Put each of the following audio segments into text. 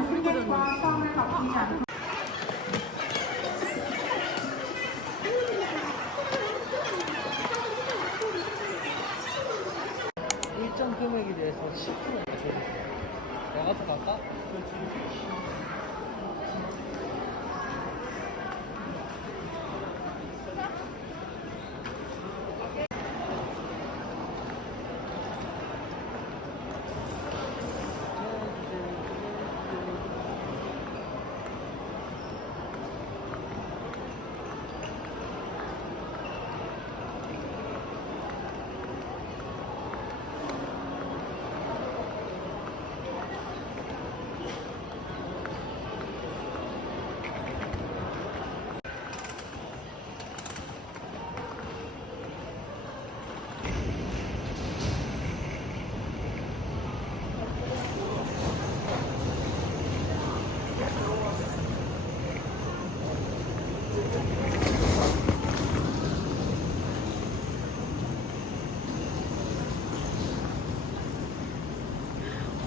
스낵과 썸을 바뀌지 않고 일정 금액에 대해서 10% 줘주세요. 내가 더 갈까?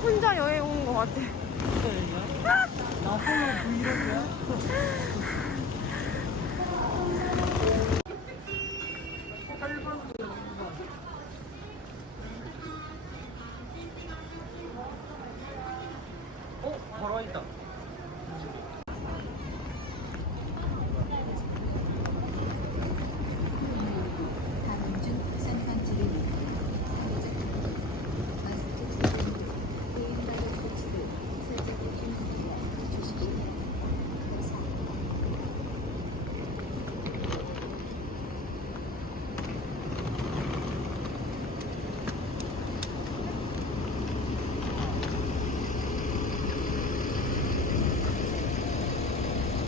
혼자 여행 온 것 같아. 나 홀로 브이로그야? 바로 와 있다.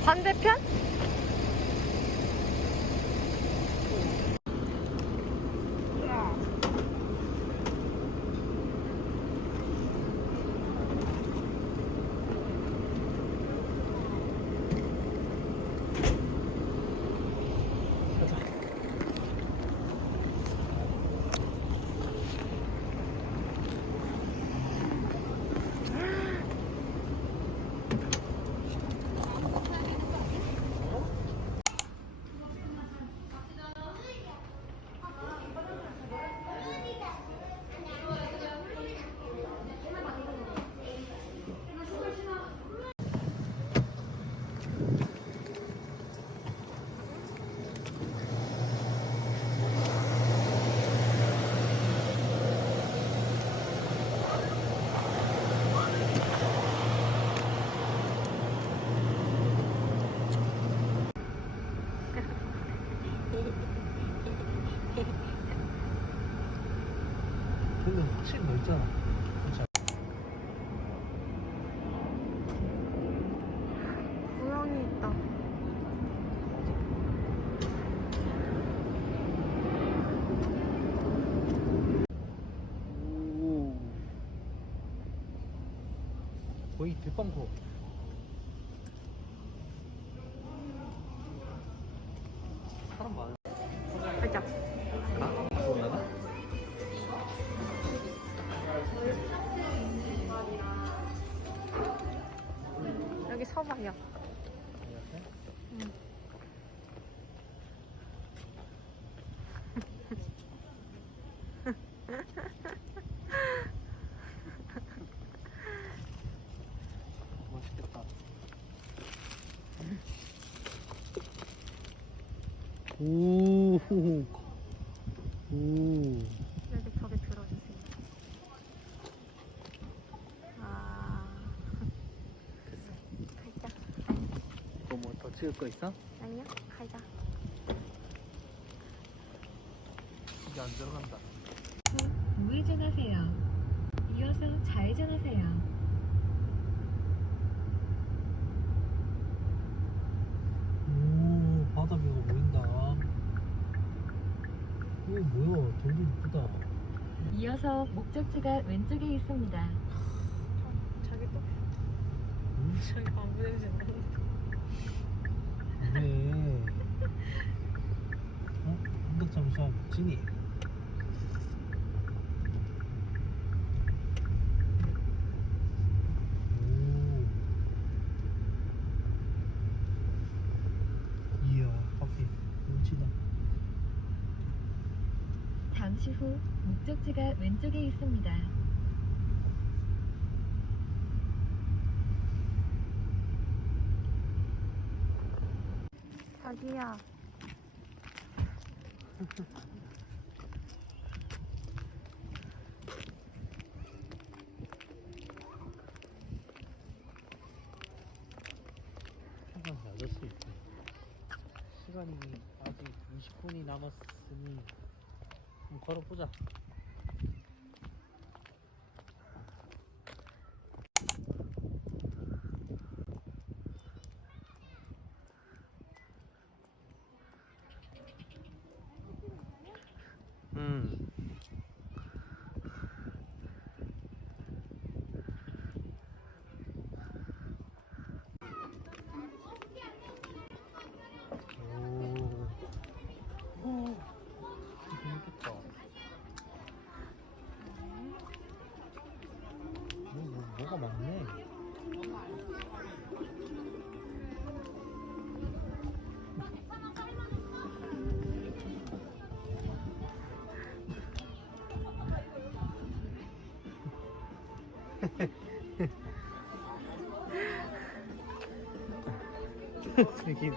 반대편? 근데 확실히 넓잖아. 그렇죠? 고양이 있다. 오. 거의 뒷방코. 사람 많아. 가자. 아, 뭐야? 여기 서봐요. 응. 멋있겠다. 오. 오. 여기 벽에 들어주세요. 아. 가자. 또 뭐 더 찍을 거 있어? 아니요, 가자. 이게 안 들어간다. 우회전하세요. 이어서 좌회전하세요. 오, 바다뷰가 보인다. 이거 뭐야? 되게 이쁘다. 이어서 목적지가 왼쪽에 있습니다. 자기 또 엄청 아무 냄새 안 나는데. 왜? 어? 한덕 잠수함 진이. 오. 잠시 후 목적지가 왼쪽에 있습니다. 자기야. 시간 낮았을 때 시간이 아직 20분이 남았으니 한번 걸어보자. 오, 재밌겠다. 뭐가 많네. 되게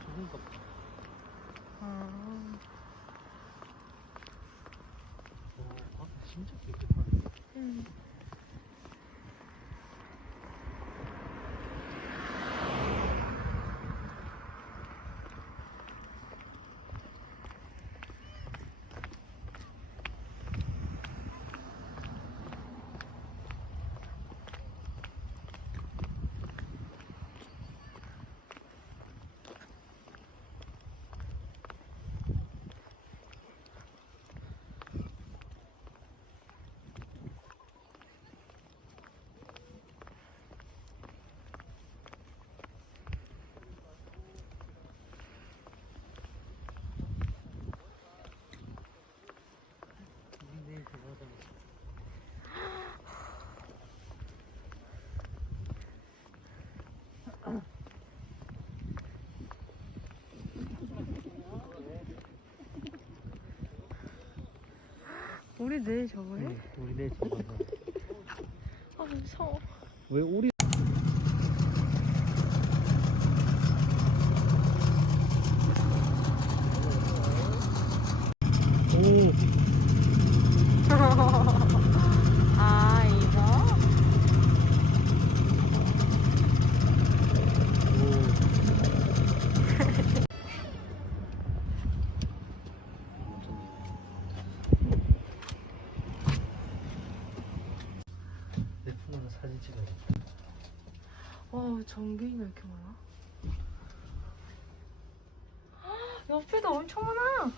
좋은 것 같아. 진짜 깨끗하네. 우리 내일 그거 하잖아. 우리 내일 저거 해? 응, 우리 내일 저거 하자. 아 무서워. 왜 우리 오 아 이거? 내 폰으로 사진 찍어야겠다. 전기가 이렇게 많아? 옆에도 엄청 많아.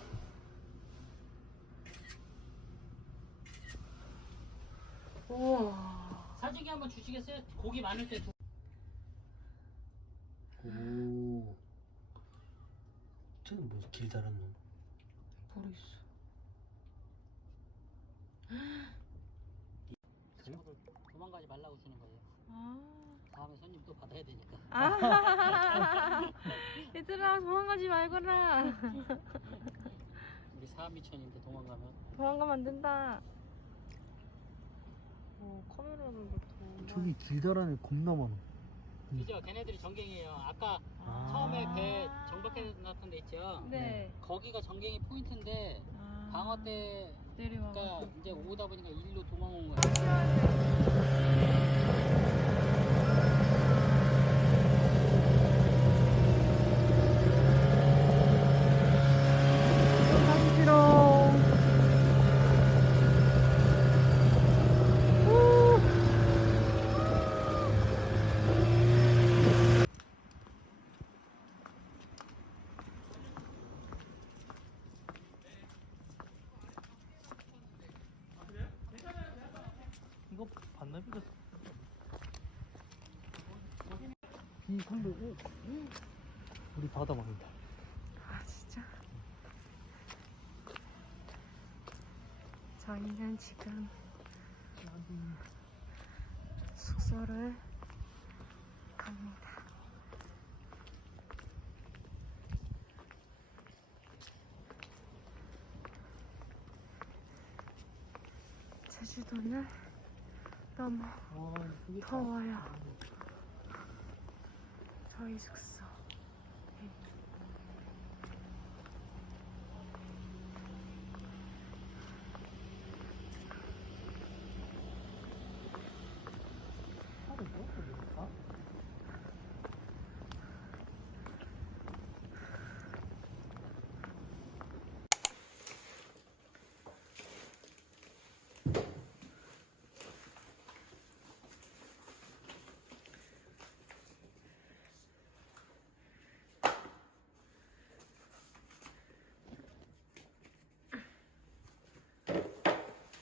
우와. 사진기 한번 주시겠어요? 고기 많을 때 오, 쟤는 뭐 길다란 놈? 모르겠어. 친구들 도망가지 말라고 주는 거예요. 다음에 손님 또 받아야 되니까. 얘들아 도망가지 말거라. 우리 사미천인데 도망가면 도망가면 안 된다. 카메라를 저기 길다란 애 겁나 많아. 그죠? 걔네들이 전갱이에요. 아까 아. 처음에 배 정박해 놨던 데 있죠? 네. 거기가 전갱이 포인트인데 방어 때가 내려와. 이제 오다 보니까 일로 도망온 거예요. 이거 반납이가 비컨도 오 우리 바다 많다. 아 진짜. 저희는 지금 숙소를 갑니다. 제주도는 너무 더워요. 저희 숙소.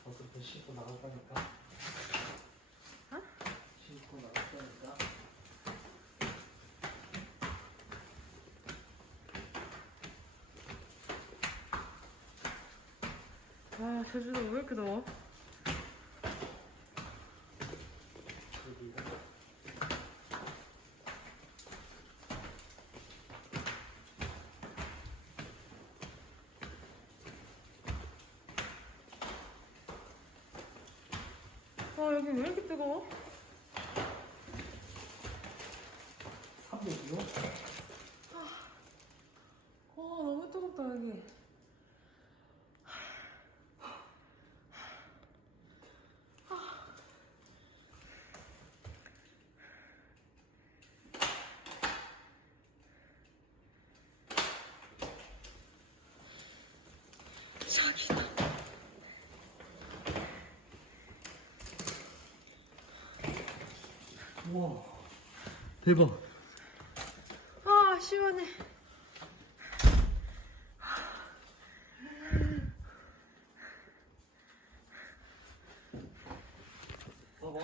어떻게 씻고 나갈 거니까? 어? 씻고 나갈 거니까? 와 제주도 왜 이렇게 더워? 여기가 아 여기 왜 이렇게 뜨거워? 300이요? 너무 뜨겁다 여기. 저기다. 우와 대박. 아 시원해. 봐봐.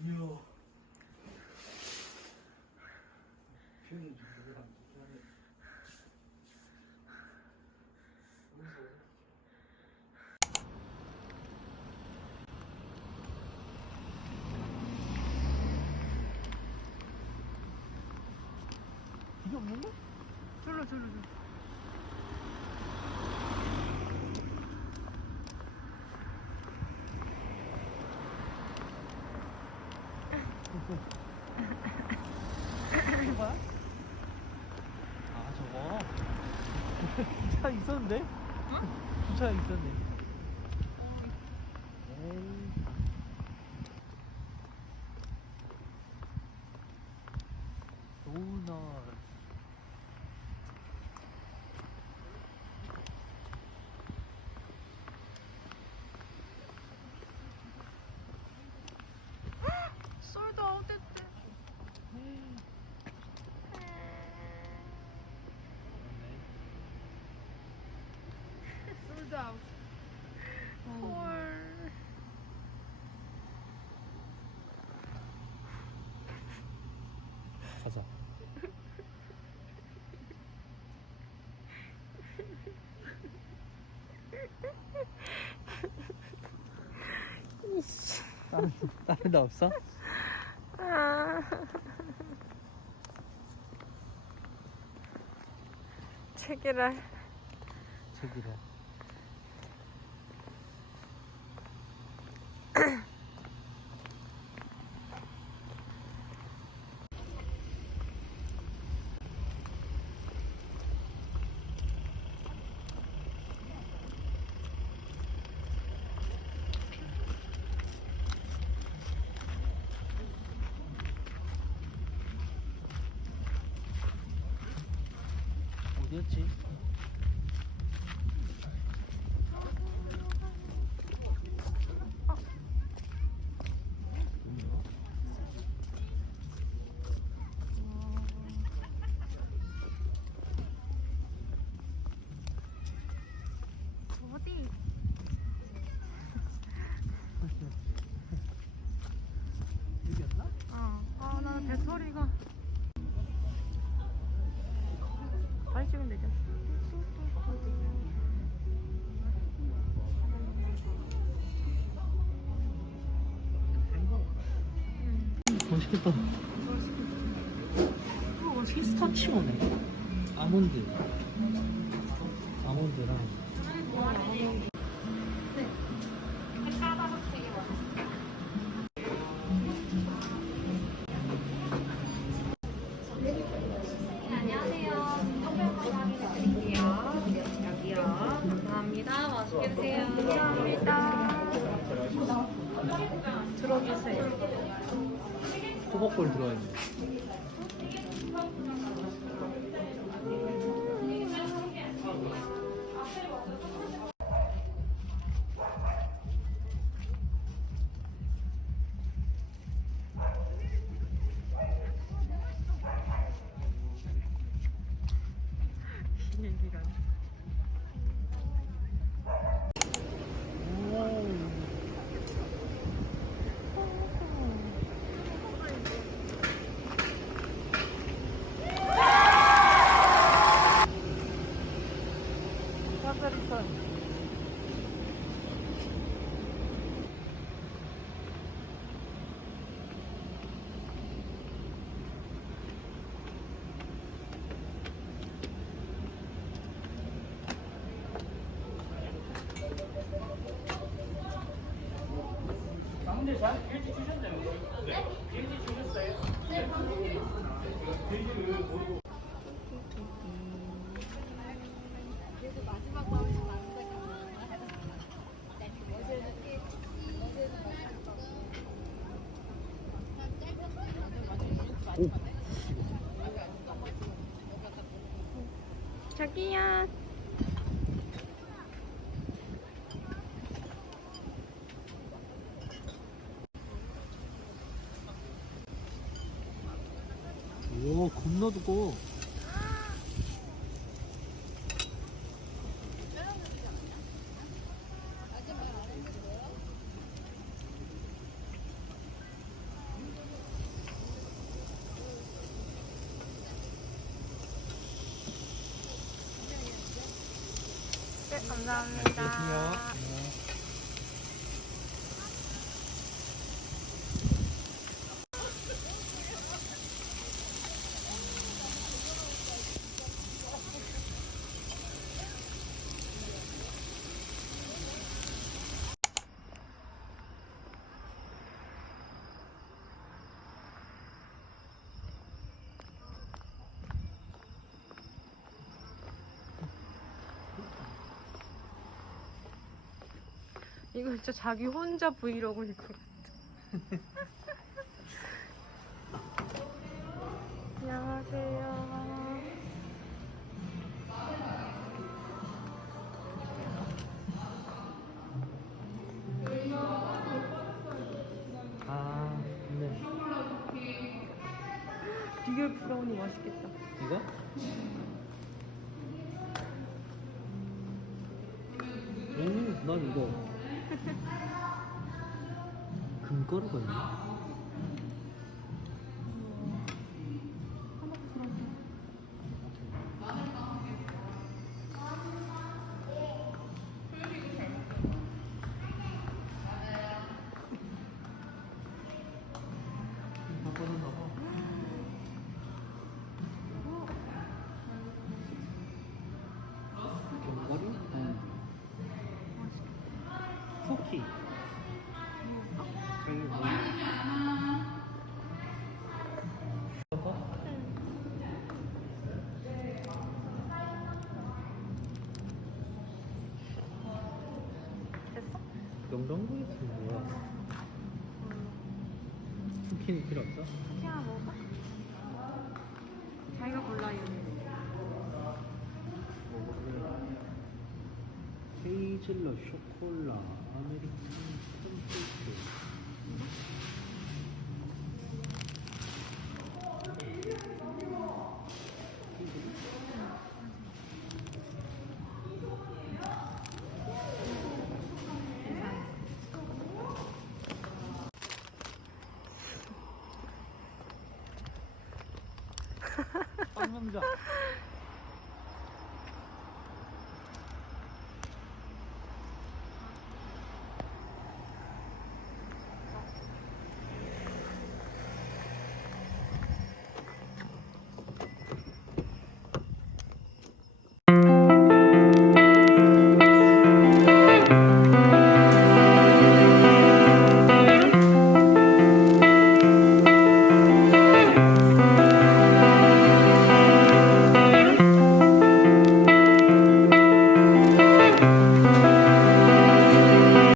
이야. 표현이 좀 그거랑 비슷하네. 이게 없는데? 졸로. 뭐야? 아 저거 주차 있었는데? 주차 있었네. 에이. 도넛. 솔드 아웃 했대. 솔드 아웃. 헐. 가자. 다른 데 없어? 아. 책이라. 저기래. 어디였지? 아, 배터리가. 다시 찍으면 되죠. 맛있겠다. 피스타치오네. 아몬드. 아몬드랑. 들어주세요. 호박골 들어가 있네. 얘기가. 오. 자기야. 오, 겁나 두꺼워. 네, 감사합니다. 이거 진짜 자기 혼자 브이로그일 것 같아. 안녕하세요. 아, 네. 리얼 브라우니 맛있겠다. 이거? 오, 난 이거. 금가루가 있네. 견과류? 응. 쿠키. 저기 뭐? 됐어? 영광구이는 뭐야? 쿠키는 필요 없어? 쿠키 하나 먹어봐. 자기가 골라 이거. 헤이즐넛 쇼콜라 아메리칸 콘케이크. 빵 남자.